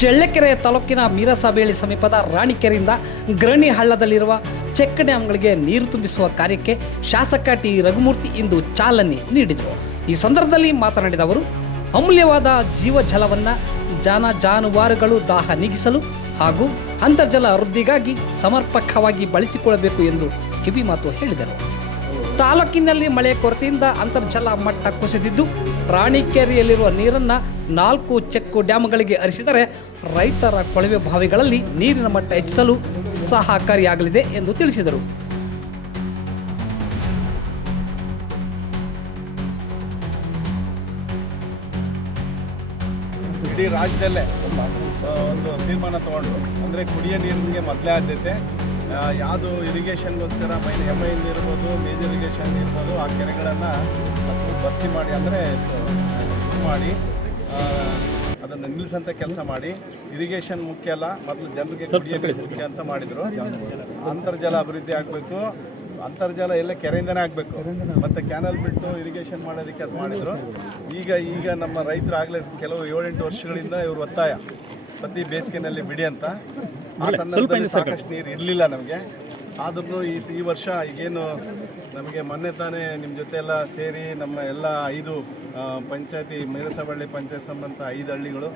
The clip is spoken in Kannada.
ಚಳ್ಳಕೆರೆ ತಾಲೂಕಿನ ಮೀರಸಬೇಳಿ ಸಮೀಪದ ರಾಣಿಕೆರೆಯಿಂದ ಗರಣಿ ಹಳ್ಳದಲ್ಲಿರುವ ಚೆಕ್ ಡ್ಯಾಂಗಳಿಗೆ ನೀರು ತುಂಬಿಸುವ ಕಾರ್ಯಕ್ಕೆ ಶಾಸಕ ಟಿ ರಘುಮೂರ್ತಿ ಇಂದು ಚಾಲನೆ ನೀಡಿದರು. ಈ ಸಂದರ್ಭದಲ್ಲಿ ಮಾತನಾಡಿದ ಅವರು, ಅಮೂಲ್ಯವಾದ ಜೀವಜಲವನ್ನು ಜಾನುವಾರುಗಳು ದಾಹ ನೀಗಿಸಲು ಹಾಗೂ ಅಂತರ್ಜಲ ವೃದ್ಧಿಗಾಗಿ ಸಮರ್ಪಕವಾಗಿ ಬಳಸಿಕೊಳ್ಳಬೇಕು ಎಂದು ಕಿವಿಮಾತು ಹೇಳಿದರು. ತಾಲೂಕಿನಲ್ಲಿ ಮಳೆ ಕೊರತೆಯಿಂದ ಅಂತರ್ಜಲ ಮಟ್ಟ ಕುಸಿದಿದ್ದು, ರಾಣಿಕೆರೆಯಲ್ಲಿರುವ ನೀರನ್ನು 4 ಚೆಕ್ ಡ್ಯಾಂಗಳಿಗೆ ಹರಿಸಿದರೆ ರೈತರ ಕೊಳವೆ ಬಾವಿಗಳಲ್ಲಿ ನೀರಿನ ಮಟ್ಟ ಹೆಚ್ಚಿಸಲು ಸಹಕಾರಿಯಾಗಲಿದೆ ಎಂದು ತಿಳಿಸಿದರು. ಇಡೀ ರಾಜ್ಯದಲ್ಲೇ ಒಂದು ತೀರ್ಮಾನ ತಗೊಂಡು, ಅಂದರೆ ಕುಡಿಯೋ ನೀರಿಗೆ ಮೊದಲೇ ಆದ್ಯತೆ, ಯಾವುದು ಇರಿಗೇಷನ್ಗೋಸ್ಕರ MIN ಇರ್ಬೋದು, ಮೇಜರ್ ಇರಿಗೇಷನ್ ಇರ್ಬೋದು, ಆ ಕೆರೆಗಳನ್ನು ಭರ್ತಿ ಮಾಡಿ, ಅಂದರೆ ಮಾಡಿ ಅದನ್ನು ನಿಲ್ಲಿಸಂಥ ಕೆಲಸ ಮಾಡಿ, ಇರಿಗೇಷನ್ ಮುಖ್ಯ ಅಲ್ಲ, ಮೊದಲು ಜನರಿಗೆ ಕುಡಿಯೋ ನೀರು ಮುಖ್ಯ ಅಂತ ಮಾಡಿದರು. ಅಂತರ್ಜಲ ಅಭಿವೃದ್ಧಿ ಆಗಬೇಕು, ಅಂತರ್ಜಲ ಎಲ್ಲ ಕೆರೆಯಿಂದನೇ ಆಗಬೇಕು, ಮತ್ತು ಕ್ಯಾನಲ್ ಬಿಟ್ಟು ಇರಿಗೇಷನ್ ಮಾಡೋದಕ್ಕೆ ಅದು ಮಾಡಿದರು. ಈಗ ನಮ್ಮ ರೈತರು ಆಗಲೇ ಕೆಲವು 7-8 ವರ್ಷಗಳಿಂದ ಇವರು ಒತ್ತಾಯ, ಪ್ರತಿ ಬೇಸಿಗೆನಲ್ಲಿ ಬಿಡಿ ಅಂತ. ಆ ಸಂದರ್ಭದಲ್ಲಿ ಸಾಕಷ್ಟು ನೀರು ಇರಲಿಲ್ಲ ನಮಗೆ. ಆದ್ರೂ ಈ ವರ್ಷ ಈಗೇನು ನಮಗೆ ಮೊನ್ನೆ ತಾನೇ ನಿಮ್ಮ ಜೊತೆ ಎಲ್ಲ ಸೇರಿ ನಮ್ಮ ಎಲ್ಲ 5 ಪಂಚಾಯತಿ, ಮೀರಸಬಳ್ಳಿ ಪಂಚಾಯತ್ ಸಂಬಂಧ 5 ಹಳ್ಳಿಗಳು